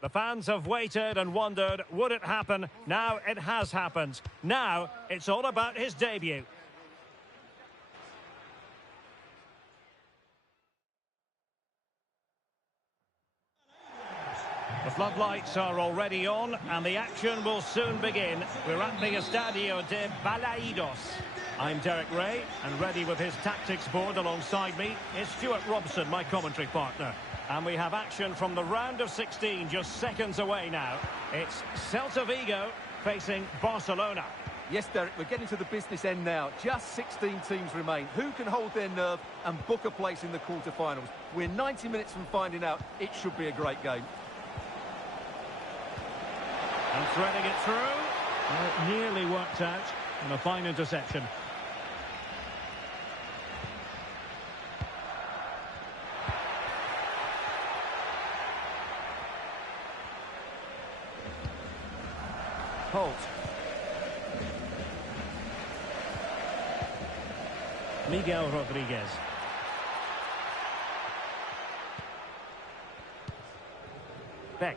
The fans have waited and wondered, would it happen? Now it has happened. Now it's all about his debut. The floodlights are already on and the action will soon begin. We're at the Estadio de Balaídos. I'm Derek Ray, and ready with his tactics board alongside me is Stuart Robson, my commentary partner. And we have action from the round of 16 just seconds away now. It's Celta Vigo facing Barcelona. Yes, Derek, we're getting to the business end now. Just 16 teams remain. Who can hold their nerve and book a place in the quarterfinals? We're 90 minutes from finding out. It should be a great game. And threading it through. Well, it nearly worked out. And a fine interception. Holt. Miguel Rodriguez. Beck.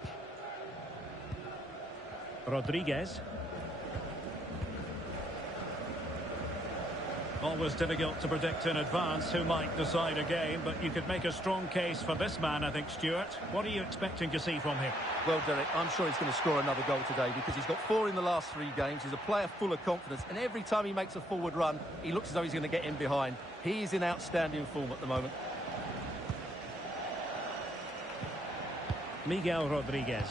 Rodriguez. Always difficult to predict in advance who might decide a game, but you could make a strong case for this man, I think, Stuart. What are you expecting to see from him? Well, Derek, I'm sure he's going to score another goal today because he's got 4 in the last 3 games. He's a player full of confidence, and every time he makes a forward run, he looks as though he's going to get in behind. He is in outstanding form at the moment. Miguel Rodriguez.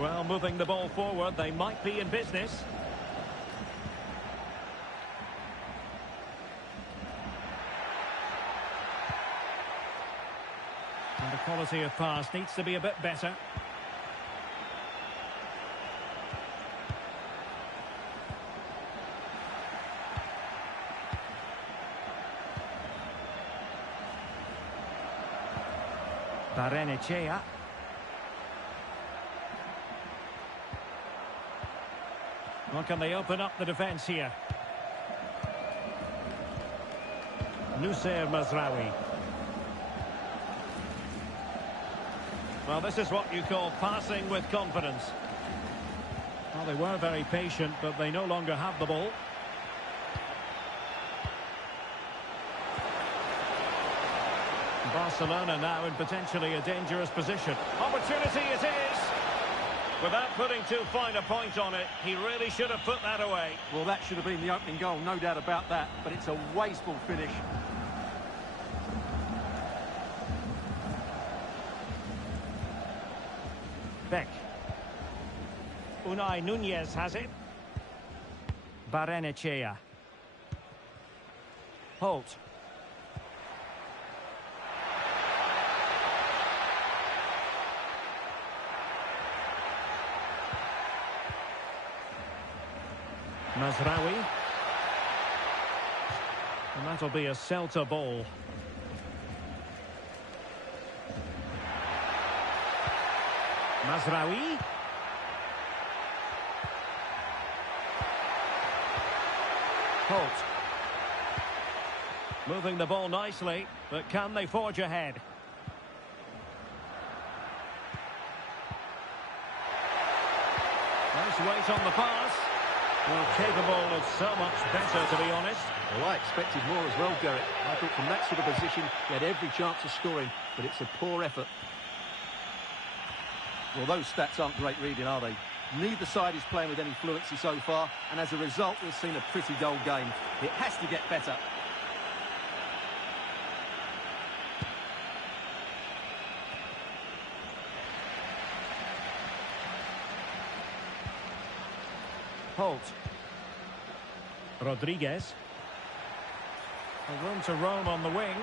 Well, moving the ball forward, they might be in business. And the quality of pass needs to be a bit better. Barrenechea. Well, can they open up the defence here? Nusayr Mazraoui. Well, this is what you call passing with confidence. Well, they were very patient, but they no longer have the ball. Barcelona now in potentially a dangerous position. Opportunity it is! Without putting too fine a point on it, he really should have put that away. Well, that should have been the opening goal, no doubt about that, but it's a wasteful finish. Beck. Unai Nunez has it. Barrenechea. Holt. Mazraoui. And that'll be a Celta ball. Mazraoui. Holt. Moving the ball nicely, but can they forge ahead? Nice weight on the pass. Well, capable of so much better, to be honest. Well, I expected more as well, Derek. I thought from that sort of position, he had every chance of scoring, but it's a poor effort. Well, those stats aren't great reading, are they? Neither side is playing with any fluency so far, and as a result, we've seen a pretty dull game. It has to get better. Holt. Rodriguez. A room to roam on the wing.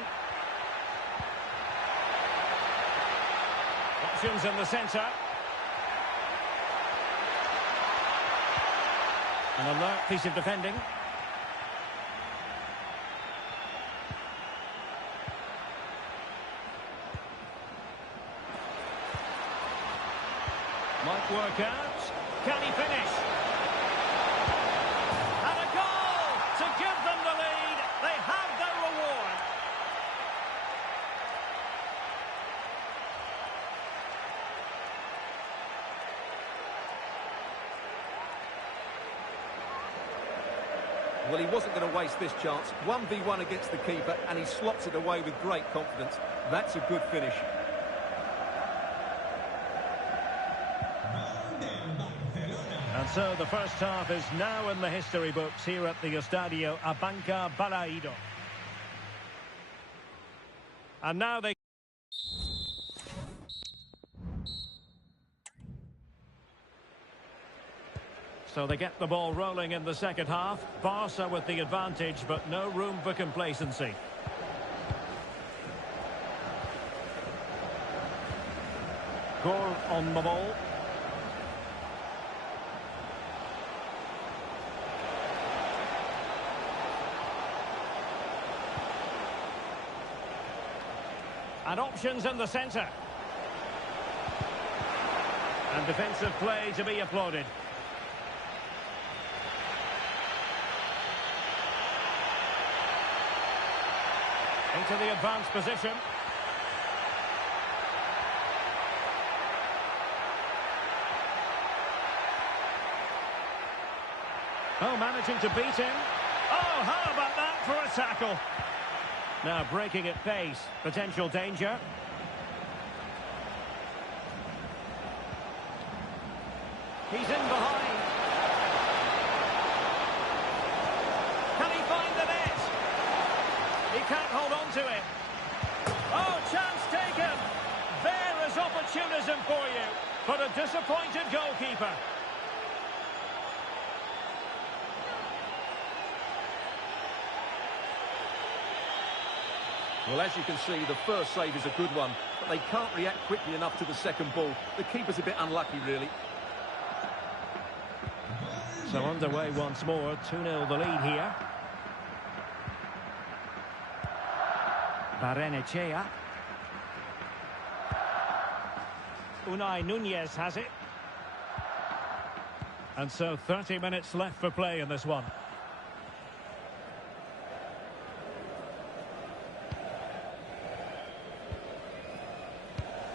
Options in the centre. An alert piece of defending. Might work out. Can he finish? And a goal to give them the lead. They have their reward. Well, he wasn't going to waste this chance. 1v1 against the keeper, and he slots it away with great confidence. That's a good finish. And so the first half is now in the history books here at the Estadio Abanca Balaído. And now they... So they get the ball rolling in the second half. Barca with the advantage, but no room for complacency. Goal on the ball. And options in the centre. And defensive play to be applauded. Into the advanced position. Oh, managing to beat him. Oh, how about that for a tackle? Now breaking at pace. Potential danger. He's in behind. Can he find the net? He can't hold on to it. Oh, chance taken. There is opportunism for you. But a disappointed goalkeeper. Well, as you can see, the first save is a good one, but they can't react quickly enough to the second ball. The keeper's a bit unlucky, really. So underway once more, 2-0 the lead here. Barrenechea. Unai Núñez has it. And so 30 minutes left for play in this one.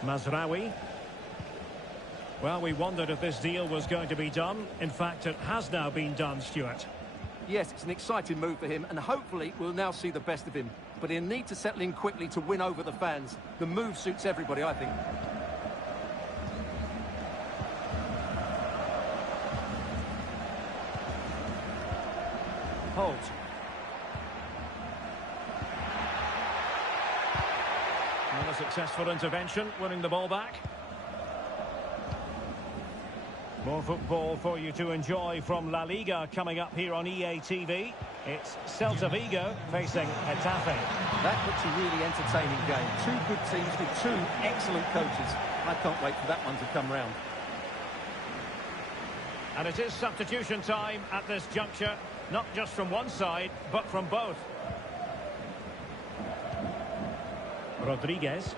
Mazraoui. Well, we wondered if this deal was going to be done. In fact, it has now been done, Stuart. Yes, it's an exciting move for him, and hopefully we'll now see the best of him. But he'll need to settle in quickly to win over the fans. The move suits everybody, I think. Holt. And a successful intervention, winning the ball back. More football for you to enjoy from La Liga coming up here on EA TV. It's Celta Vigo facing Getafe. That looks a really entertaining game. Two good teams with two excellent coaches. I can't wait for that one to come round. And it is substitution time at this juncture, not just from one side, but from both. Rodriguez.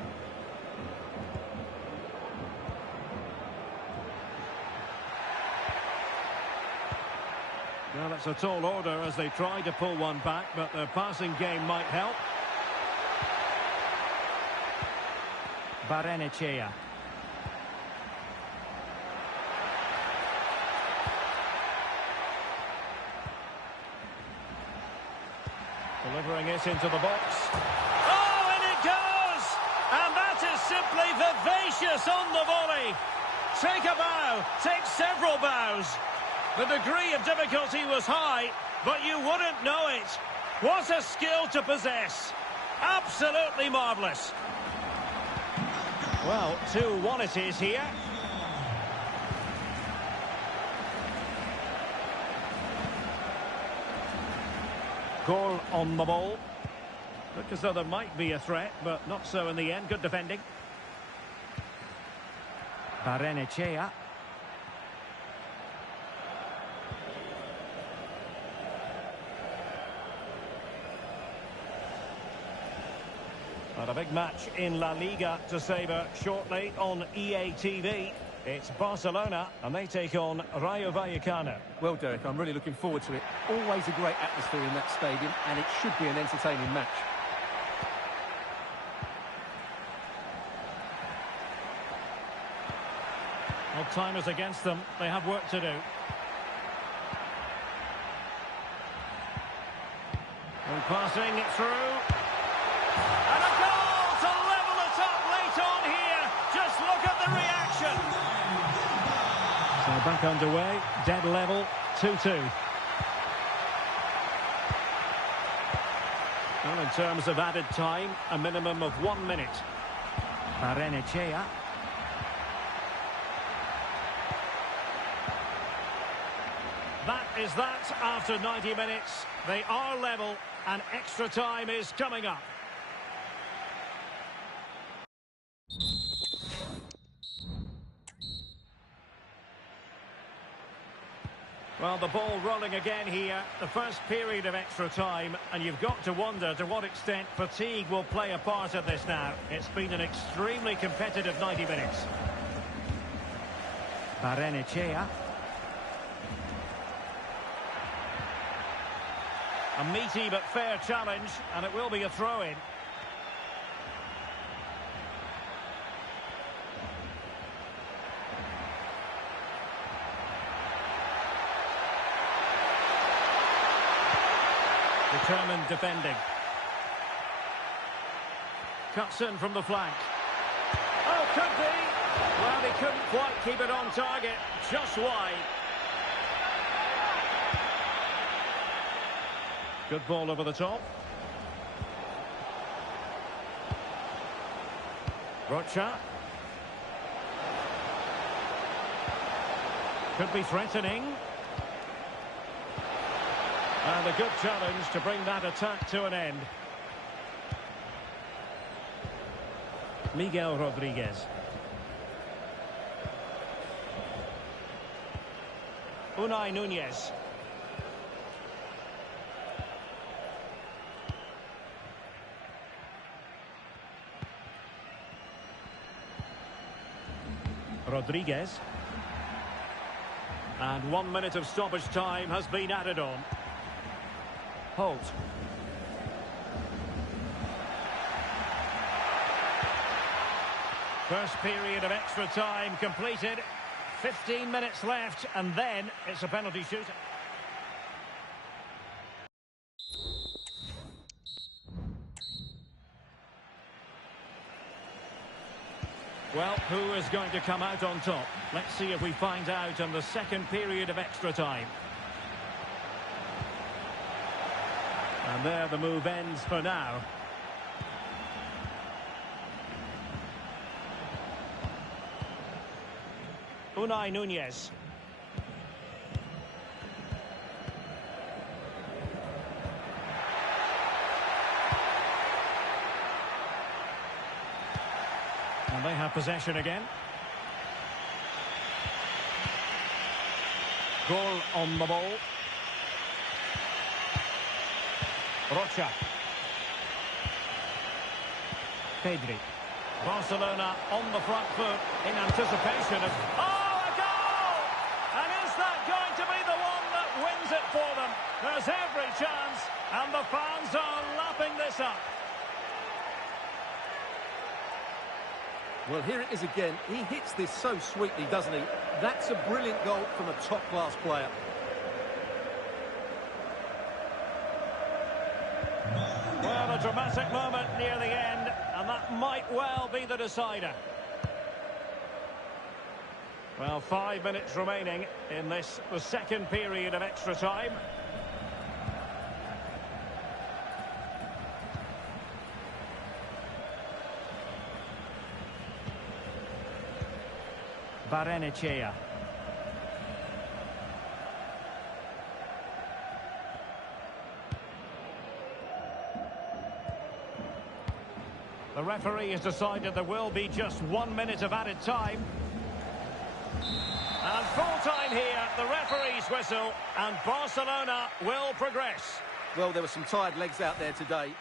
Well, it's a tall order as they try to pull one back, but their passing game might help. Barrenechea. Delivering it into the box. Oh, and it goes! And that is simply vivacious on the volley. Take a bow, take several bows. The degree of difficulty was high, but you wouldn't know it. What a skill to possess. Absolutely marvellous. Well, 2-1 it is here. Goal on the ball. Look as though there might be a threat, but not so in the end. Good defending. Barrenechea. And a big match in La Liga to savour shortly on EA TV. It's Barcelona, and they take on Rayo Vallecano. Well, Derek, I'm really looking forward to it. Always a great atmosphere in that stadium, and it should be an entertaining match. Well, time is against them. They have work to do. Passing it through. And a goal to level it up late on here. Just look at the reaction. So back underway, dead level, 2-2. Well, in terms of added time, a minimum of 1 minute. Barrenechea. That is that after 90 minutes. They are level and extra time is coming up. Well, the ball rolling again here. The first period of extra time, and you've got to wonder to what extent fatigue will play a part of this now. It's been an extremely competitive 90 minutes. Barrenechea. A meaty but fair challenge, and it will be a throw-in. Determined defending. Cuts in from the flank. Oh, could be! Well, he couldn't quite keep it on target, just wide. Good ball over the top. Rocha. Could be threatening. And a good challenge to bring that attack to an end. Miguel Rodriguez. Unai Núñez. Rodriguez. And 1 minute of stoppage time has been added on. Holt. First period of extra time completed. 15 minutes left, and then it's a penalty shootout. Well, who is going to come out on top? Let's see if we find out in the second period of extra time. And there the move ends for now. Unai Núñez. And they have possession again. Goal on the ball. Rocha. Pedri. Barcelona on the front foot in anticipation of... Oh, a goal! And is that going to be the one that wins it for them? There's every chance, and the fans are lapping this up. Well, here it is again. He hits this so sweetly, doesn't he? That's a brilliant goal from a top-class player. Well, a dramatic moment near the end, and that might well be the decider. Well, 5 minutes remaining in this, the second period of extra time. Barrenechea. The referee has decided there will be just 1 minute of added time. And full time here, the referee's whistle, and Barcelona will progress. Well, there were some tired legs out there today.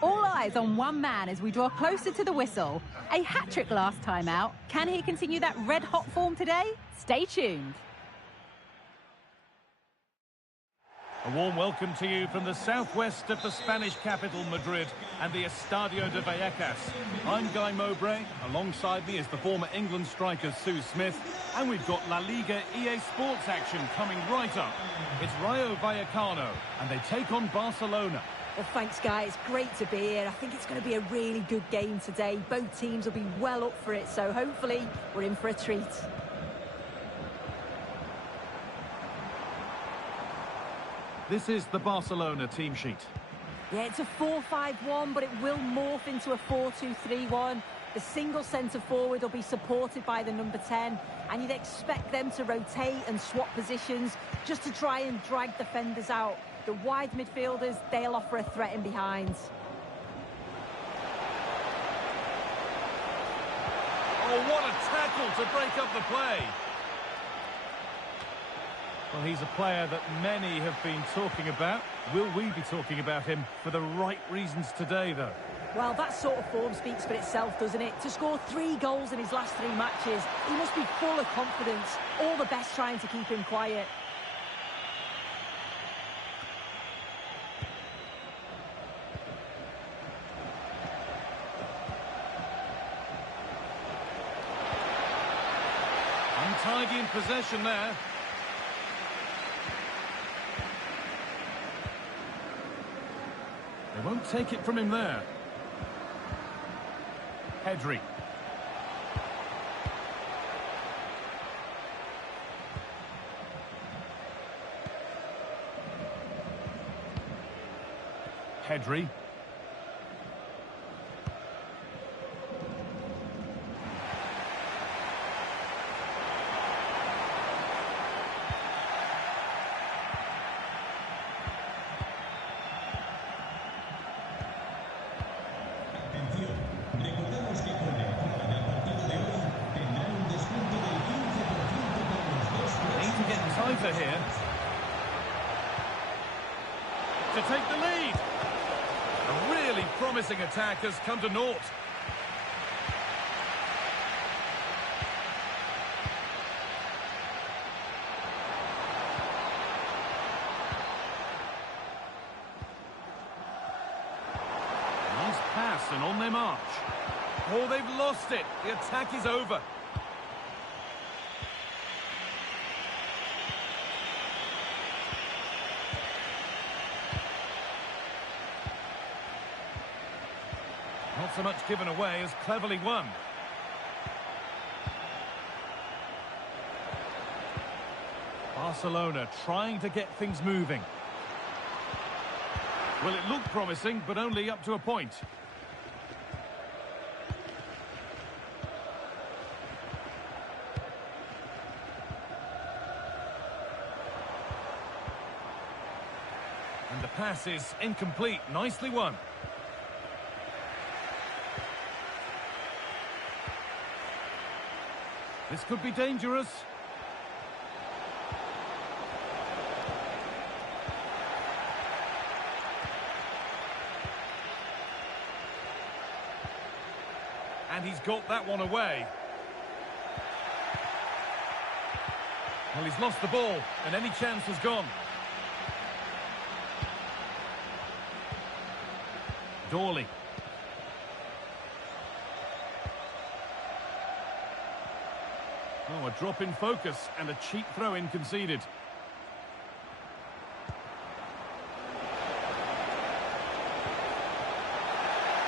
All eyes on one man as we draw closer to the whistle. A hat-trick last time out. Can he continue that red-hot form today? Stay tuned. A warm welcome to you from the southwest of the Spanish capital, Madrid, and the Estadio de Vallecas. I'm Guy Mowbray. Alongside me is the former England striker Sue Smith, and we've got La Liga EA Sports action coming right up. It's Rayo Vallecano, and they take on Barcelona. Well, thanks, Guy. It's great to be here. I think it's going to be a really good game today. Both teams will be well up for it, so hopefully we're in for a treat. This is the Barcelona team sheet. Yeah, it's a 4-5-1, but it will morph into a 4-2-3-1. The single centre-forward will be supported by the number 10, and you'd expect them to rotate and swap positions just to try and drag defenders out. The wide midfielders, they'll offer a threat in behind. Oh, what a tackle to break up the play! Well, he's a player that many have been talking about. Will we be talking about him for the right reasons today, though? Well, that sort of form speaks for itself, doesn't it? To score 3 goals in his last 3 matches, he must be full of confidence. All the best trying to keep him quiet. Untidy in possession there. They won't take it from him there. Pedri. Pedri. Tighter here to take the lead. A really promising attack has come to naught. Nice pass and on their march. Oh, they've lost it. The attack is over. Not so much given away as cleverly won. Barcelona trying to get things moving. Well, it looked promising, but only up to a point. And the pass is incomplete. Nicely won. This could be dangerous. And he's got that one away. Well, he's lost the ball, and any chance was gone. Dorley. Oh, a drop in focus and a cheap throw-in conceded.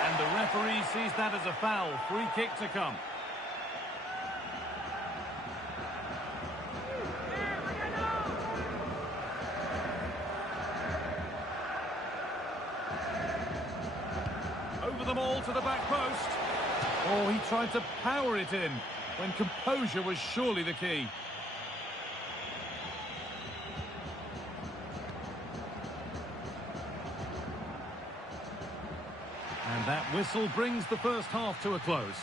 And the referee sees that as a foul. Free kick to come. Over them all to the back post. Oh, he tried to power it in, when composure was surely the key. And that whistle brings the first half to a close.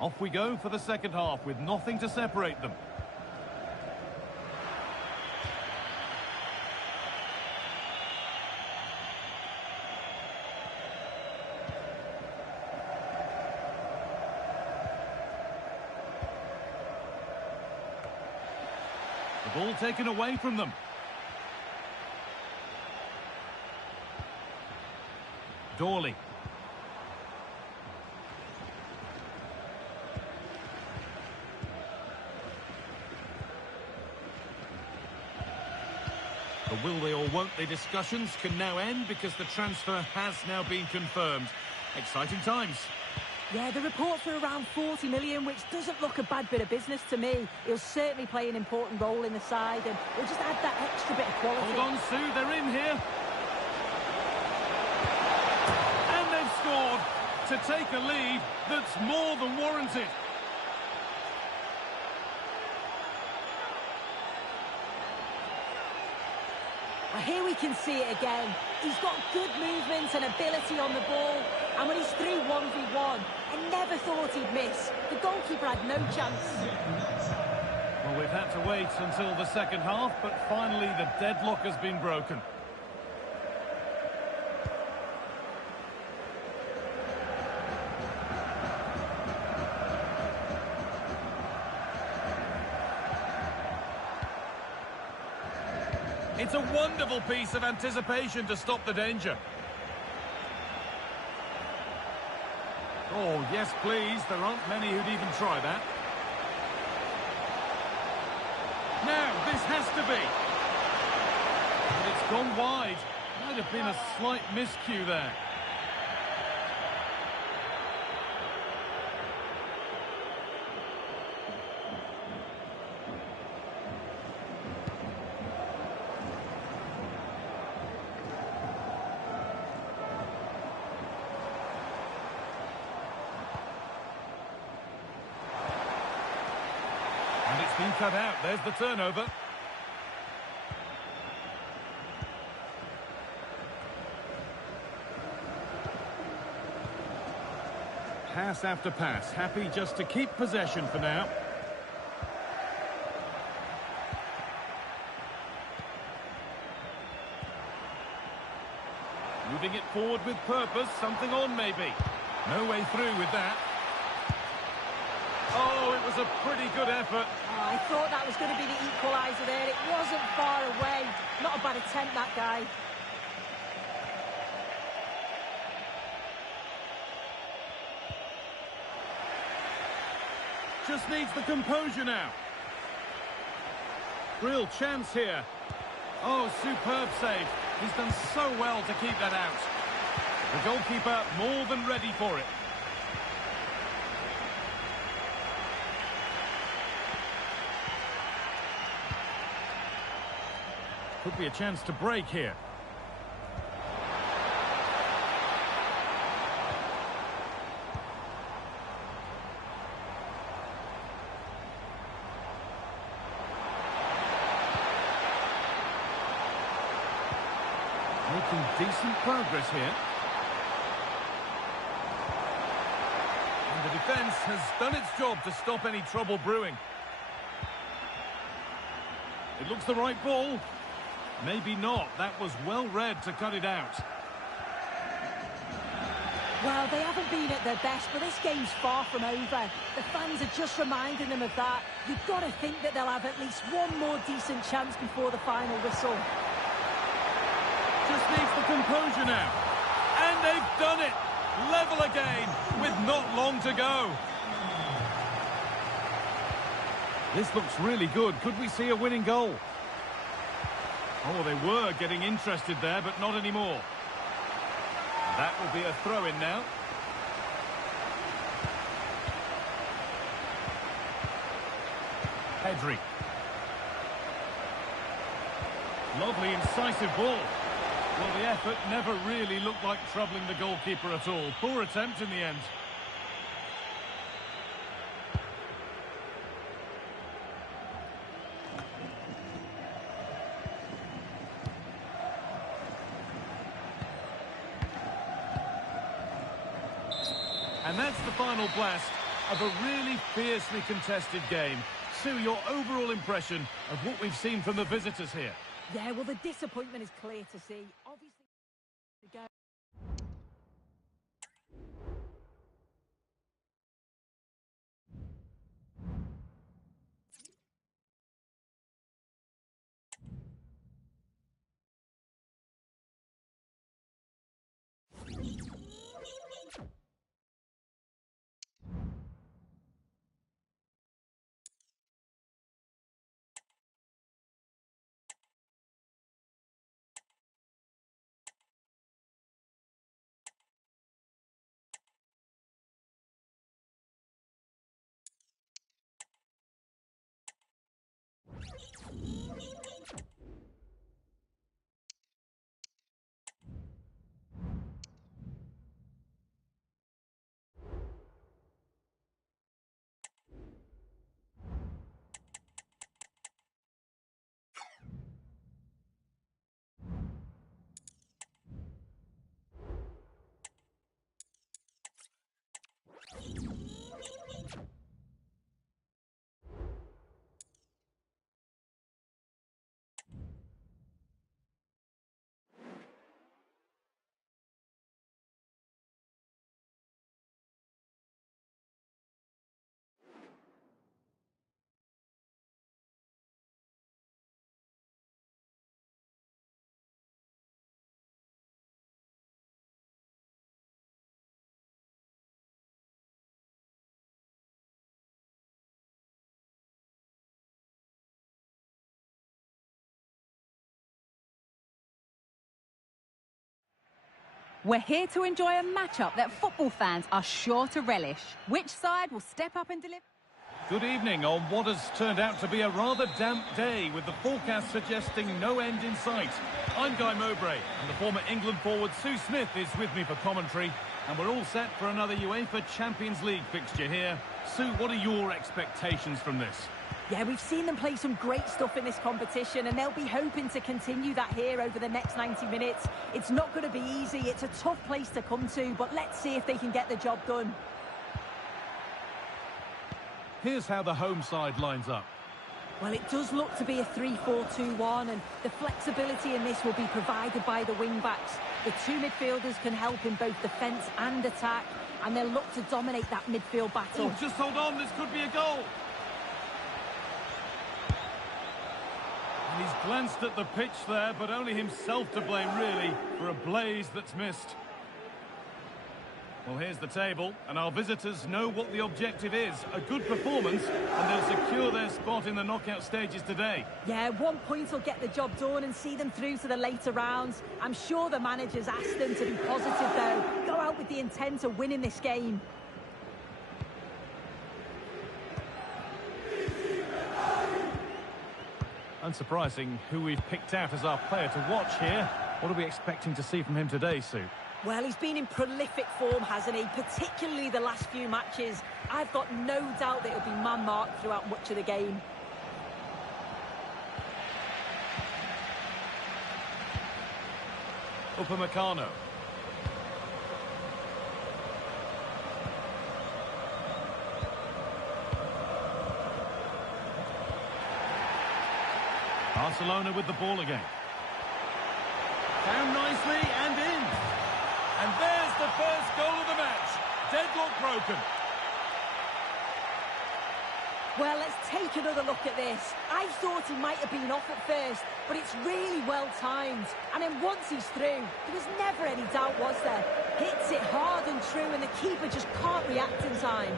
Off we go for the second half with nothing to separate them. The ball taken away from them. Dawley. The will they or won't they discussions can now end because the transfer has now been confirmed. Exciting times. Yeah, the reports were around 40 million, which doesn't look a bad bit of business to me. He'll certainly play an important role in the side, and he'll just add that extra bit of quality. Hold on, Sue, they're in here. And they've scored to take a lead that's more than warranted. Here we can see it again. He's got good movement and ability on the ball. And when he's through 1v1, I never thought he'd miss. The goalkeeper had no chance. Well, we've had to wait until the second half, but finally the deadlock has been broken. It's a wonderful piece of anticipation to stop the danger. Oh, yes, please. There aren't many who'd even try that. Now, this has to be. But it's gone wide. Might have been a slight miscue there. And it's been cut out. There's the turnover. Pass after pass. Happy just to keep possession for now. Moving it forward with purpose. Something on maybe. No way through with that. Oh, it was a pretty good effort. Oh, I thought that was going to be the equaliser there. It wasn't far away. Not a bad attempt, that guy. Just needs the composure now. Real chance here. Oh, superb save. He's done so well to keep that out. The goalkeeper more than ready for it. Could be a chance to break here. Making decent progress here. And the defence has done its job to stop any trouble brewing. It looks the right ball. Maybe not. That was well read to cut it out. Well, they haven't been at their best, but this game's far from over. The fans are just reminding them of that. You've got to think that they'll have at least one more decent chance before the final whistle. Just needs the composure now. And they've done it. Level again with not long to go. This looks really good. Could we see a winning goal? Oh, they were getting interested there, but not anymore. That will be a throw-in now. Pedri. Lovely, incisive ball. Well, the effort never really looked like troubling the goalkeeper at all. Poor attempt in the end. And that's the final blast. of a really fiercely contested game. Sue, your overall impression of what we've seen from the visitors here? Yeah, well, the disappointment is clear to see. Obviously, to go. We're here to enjoy a matchup that football fans are sure to relish. Which side will step up and deliver? Good evening on what has turned out to be a rather damp day, with the forecast suggesting no end in sight. I'm Guy Mowbray, and the former England forward Sue Smith is with me for commentary. And we're all set for another UEFA Champions League fixture here. Sue, what are your expectations from this? Yeah, we've seen them play some great stuff in this competition, and they'll be hoping to continue that here over the next 90 minutes. It's not going to be easy. It's a tough place to come to, but let's see if they can get the job done. Here's how the home side lines up. Well, it does look to be a 3-4-2-1, and the flexibility in this will be provided by the wing-backs. The two midfielders can help in both defence and attack, and they'll look to dominate that midfield battle. Oh, just hold on, this could be a goal. And he's glanced at the pitch there, but only himself to blame, really, for a blaze that's missed. Well, here's the table, and our visitors know what the objective is. A good performance, and they'll secure their spot in the knockout stages today. Yeah, 1 point will get the job done and see them through to the later rounds. I'm sure the manager's asked them to be positive, though. Go out with the intent of winning this game. Unsurprising who we've picked out as our player to watch here. What are we expecting to see from him today, Sue? Well, he's been in prolific form, hasn't he? Particularly the last few matches. I've got no doubt that he'll be man-marked throughout much of the game. Upamecano. Barcelona with the ball again. Down nicely and in. And there's the first goal of the match. Deadlock broken. Well, let's take another look at this. I thought he might have been off at first, but it's really well timed. And then once he's through, there was never any doubt, was there? Hits it hard and true, and the keeper just can't react in time.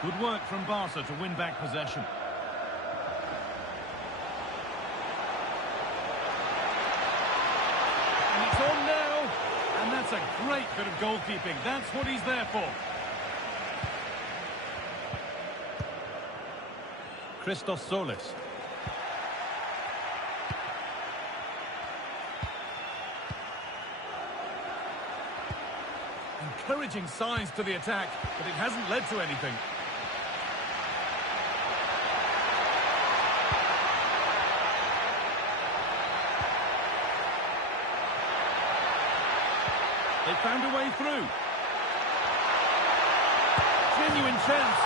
Good work from Barca to win back possession. And it's on now. And that's a great bit of goalkeeping. That's what he's there for. Christos Solis. Encouraging signs to the attack, but it hasn't led to anything. They found a way through. Genuine chance.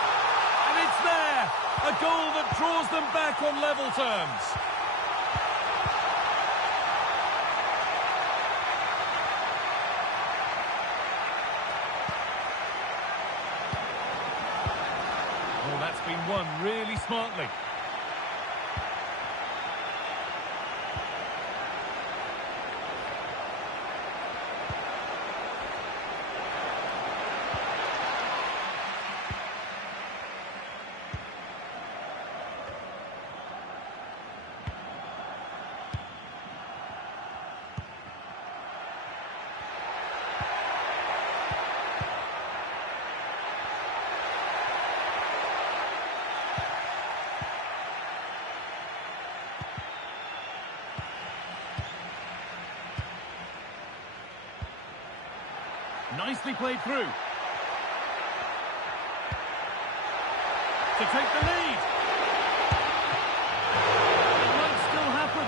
And it's there! A goal that draws them back on level terms. Oh, that's been won really smartly. Nicely played through. To take the lead. It might still happen.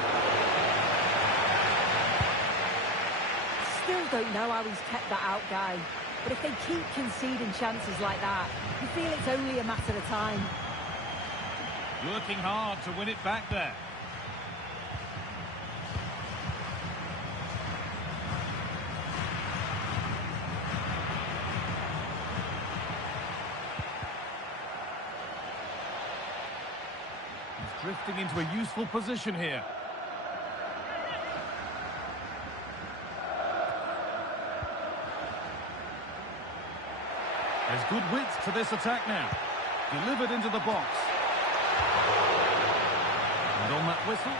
Still don't know how he's kept that out, guy. But if they keep conceding chances like that, you feel it's only a matter of time. Working hard to win it back there. Drifting into a useful position here. There's good width to this attack now. Delivered into the box. And on that whistle.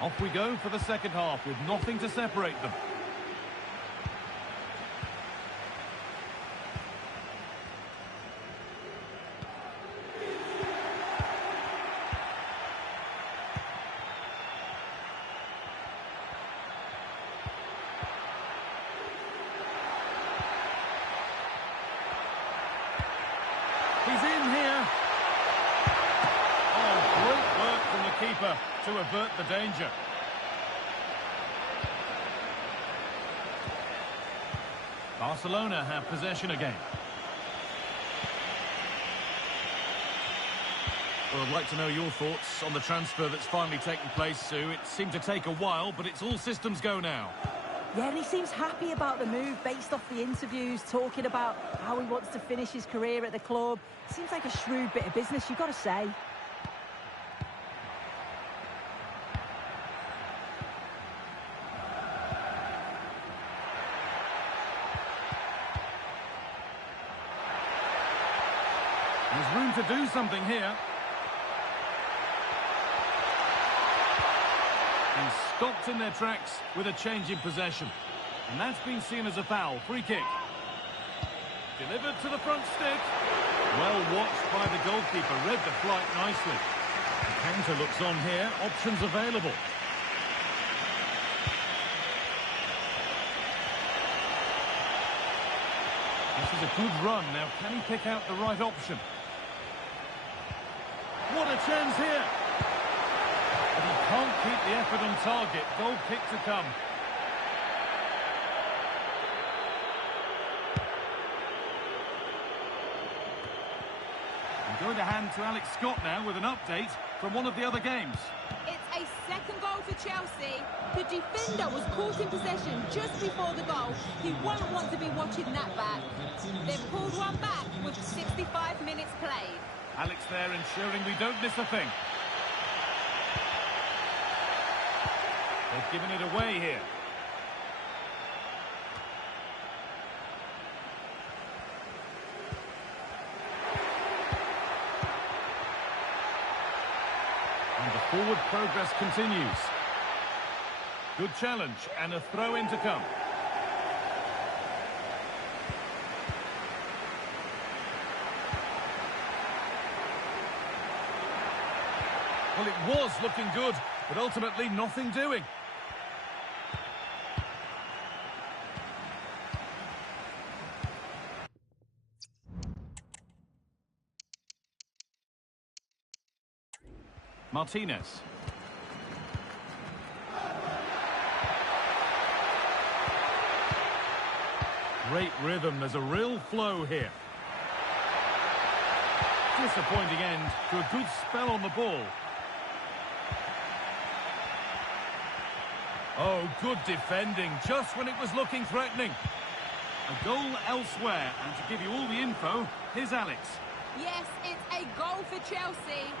Off we go for the second half with nothing to separate them. He's in here. Oh, great work from the keeper to avert the danger. Barcelona have possession again. Well, I'd like to know your thoughts on the transfer that's finally taken place, Sue. It seemed to take a while, but it's all systems go now. Yeah, and he seems happy about the move based off the interviews, talking about how he wants to finish his career at the club. Seems like a shrewd bit of business, you've got to say. There's room to do something here. And stopped in their tracks with a change in possession. And that's been seen as a foul. Free kick. Delivered to the front stick. Well watched by the goalkeeper. Read the flight nicely. The counter looks on here. Options available. This is a good run. Now, can he pick out the right option? What a chance here. But he can't keep the effort on target. Goal kick to come. I'm going to hand to Alex Scott now with an update from one of the other games. It's a second goal for Chelsea. The defender was caught in possession just before the goal. He won't want to be watching that back. They've pulled one back with 65 minutes played. Alex there ensuring we don't miss a thing. They've given it away here. And the forward progress continues. Good challenge and a throw-in to come. Well, it was looking good, but ultimately nothing doing. Martinez. Great rhythm, there's a real flow here. Disappointing end to a good spell on the ball. Oh, good defending, just when it was looking threatening. A goal elsewhere, and to give you all the info, here's Alex. Yes, it's a goal for Chelsea.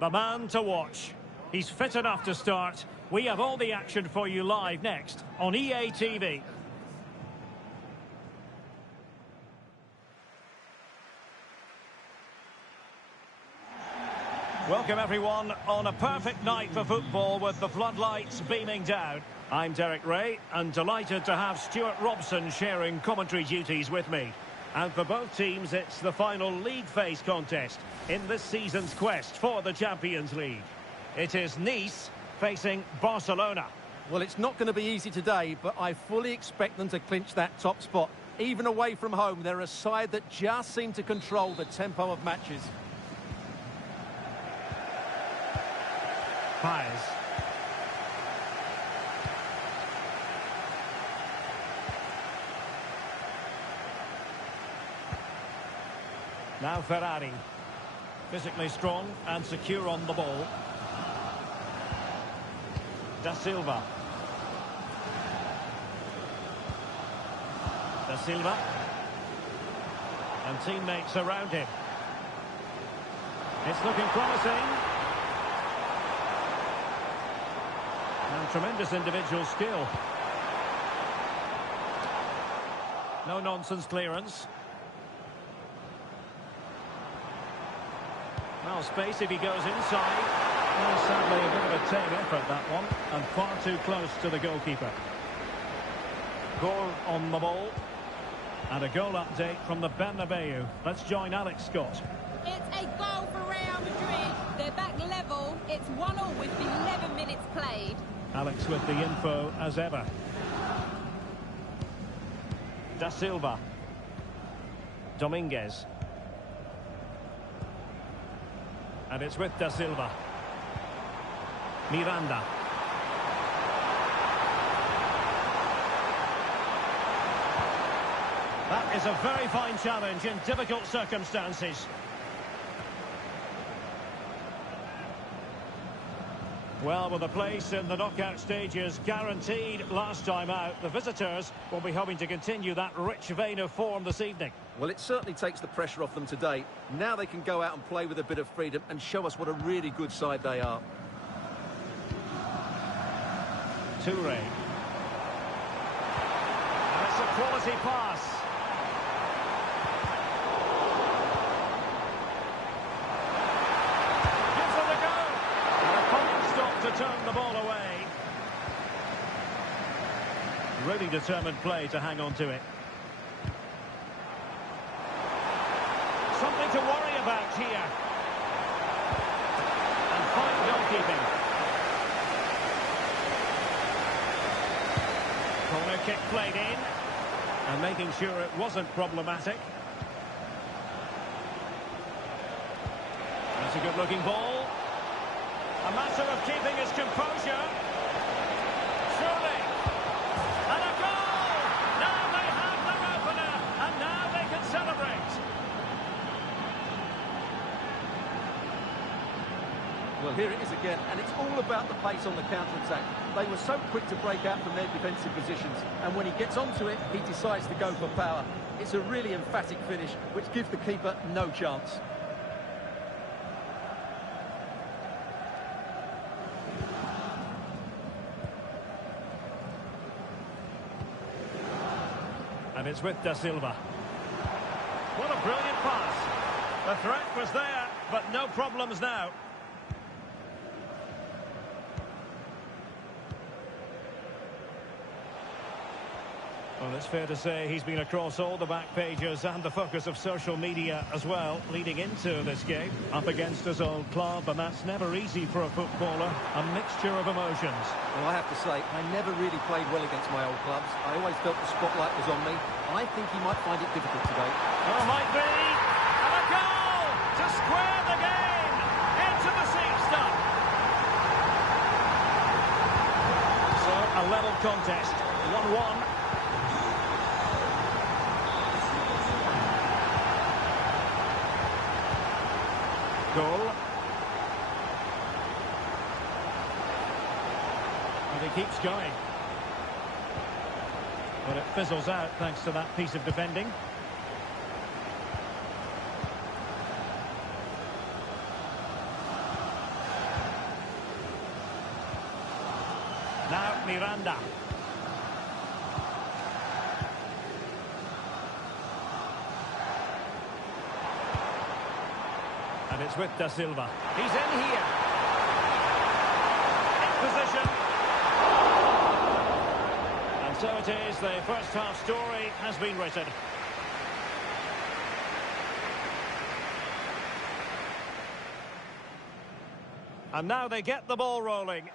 The man to watch. He's fit enough to start. We have all the action for you live next on EA TV. Welcome everyone on a perfect night for football with the floodlights beaming down. I'm Derek Ray and delighted to have Stuart Robson sharing commentary duties with me. And for both teams it's the final league phase contest in this season's quest for the Champions League. It is Nice facing Barcelona. Well, it's not going to be easy today, but I fully expect them to clinch that top spot. Even away from home, they're a side that just seem to control the tempo of matches. Paez. Now Ferrari. Physically strong and secure on the ball. Da Silva. Da Silva. And teammates around him. It's looking promising. And tremendous individual skill. No nonsense clearance. Well, space if he goes inside. Well, sadly, a bit of a tame effort, that one. And far too close to the goalkeeper. Goal on the ball. And a goal update from the Bernabeu. Let's join Alex Scott. It's a goal for Real Madrid. They're back level. It's 1-1 with 11 minutes played. Alex with the info as ever. Da Silva. Dominguez. And it's with Da Silva. Miranda. That is a very fine challenge in difficult circumstances. Well, with a place in the knockout stages guaranteed last time out, the visitors will be hoping to continue that rich vein of form this evening. Well, it certainly takes the pressure off them today. Now they can go out and play with a bit of freedom and show us what a really good side they are. Toure. And it's a quality pass. Gives them a go. And a fine stop to turn the ball away. Really determined play to hang on to it. Something to worry about here. And fine goalkeeping. Corner kick played in. And making sure it wasn't problematic. That's a good-looking ball. A matter of keeping his composure. Surely. And a goal! Now they have their opener. And now they can celebrate. Well, here it is again, and it's all about the pace on the counter-attack. They were so quick to break out from their defensive positions, and when he gets onto it, he decides to go for power. It's a really emphatic finish, which gives the keeper no chance. And it's with Da Silva. What a brilliant pass. The threat was there, but no problems now. Well, it's fair to say he's been across all the back pages and the focus of social media as well, leading into this game. Up against his old club, and that's never easy for a footballer. A mixture of emotions. Well, I have to say, I never really played well against my old clubs. I always felt the spotlight was on me. I think he might find it difficult today. Oh, might be. And a goal to square the game. Into the seat stump. So, a level contest. 1-1. Goal. And he keeps going. But it fizzles out thanks to that piece of defending. Now Miranda. And it's with Da Silva. He's in here. In position. And so it is, the first half story has been written. And now they get the ball rolling.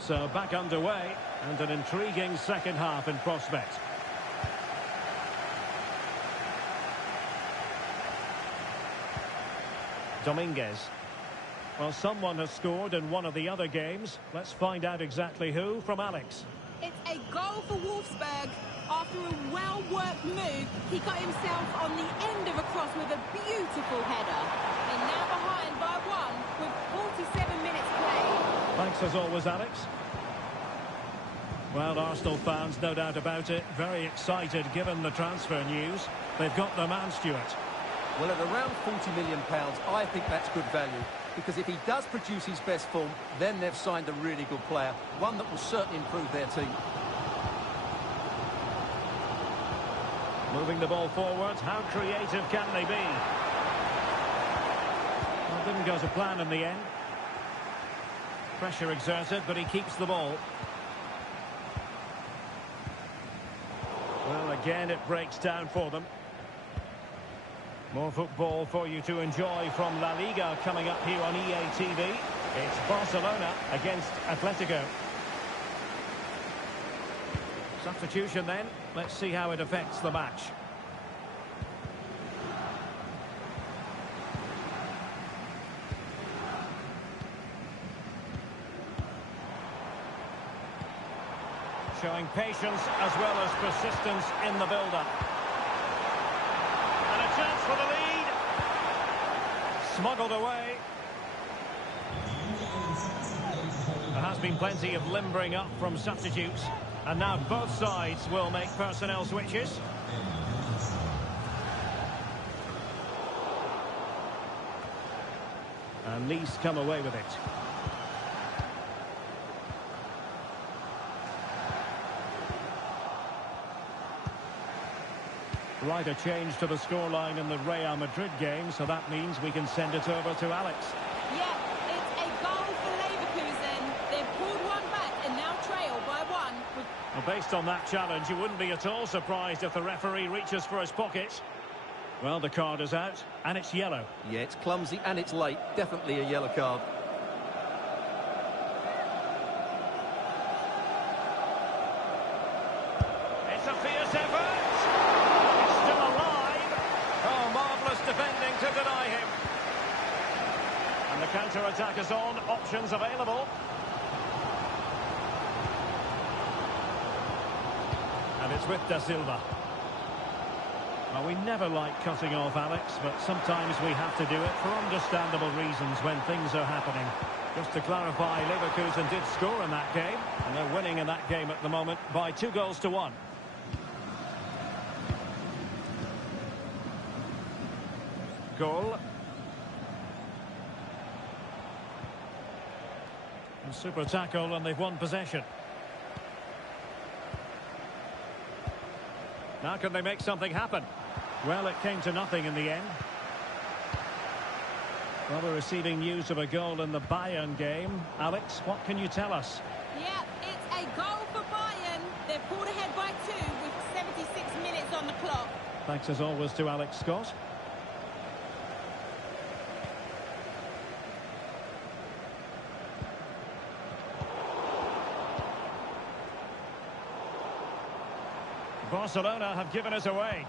So back underway, and an intriguing second half in prospect. Dominguez. Well, someone has scored in one of the other games. Let's find out exactly who from Alex. It's a goal for Wolfsburg. After a well-worked move, he got himself on the end of a cross with a beautiful header. They're now behind by 1 with 47 minutes played. Thanks as always, Alex. Well, Arsenal fans, no doubt about it, very excited given the transfer news. They've got their man, Stuart. Well, at around £40 million, I think that's good value. Because if he does produce his best form, then they've signed a really good player. One that will certainly improve their team. Moving the ball forward, how creative can they be? Well, didn't go to plan in the end. Pressure exerted, but he keeps the ball. Well, again, it breaks down for them. More football for you to enjoy from La Liga coming up here on EA TV. It's Barcelona against Atletico. Substitution then. Let's see how it affects the match. Showing patience as well as persistence in the build-up. And a chance for the lead. Smuggled away. There has been plenty of limbering up from substitutes. And now both sides will make personnel switches. And Nice come away with it. Right, a change to the scoreline in the Real Madrid game, so that means we can send it over to Alex. Yeah, it's a goal for Leverkusen. They've pulled one back and now trail by 1. Well, based on that challenge, you wouldn't be at all surprised if the referee reaches for his pocket. Well, the card is out, and it's yellow. Yeah, it's clumsy and it's late. Definitely a yellow card. It's a fierce effort. It's still alive. Oh, marvellous defending to deny him. And the counter-attack is on. Options available. And it's with Da Silva. Well, we never like cutting off Alex, but sometimes we have to do it for understandable reasons when things are happening. Just to clarify, Leverkusen did score in that game, and they're winning in that game at the moment by 2-1. Goal. And super tackle, and they've won possession. Now can they make something happen? Well, it came to nothing in the end. Well, we're receiving news of a goal in the Bayern game. Alex, what can you tell us? Yeah, it's a goal for Bayern. They've pulled ahead by 2 with 76 minutes on the clock. Thanks as always to Alex Scott. Barcelona have given us away.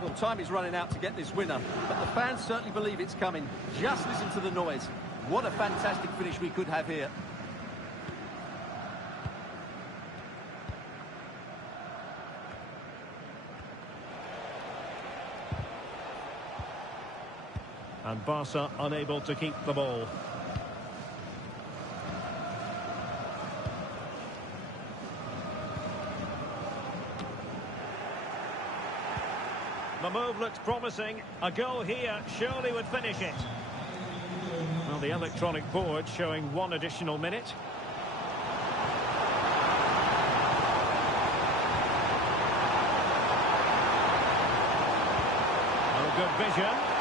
Well, time is running out to get this winner, but the fans certainly believe it's coming. Just listen to the noise. What a fantastic finish we could have here. And Barca unable to keep the ball. The move looks promising. A goal here surely would finish it. Well, the electronic board showing 1 additional minute. Oh, good vision.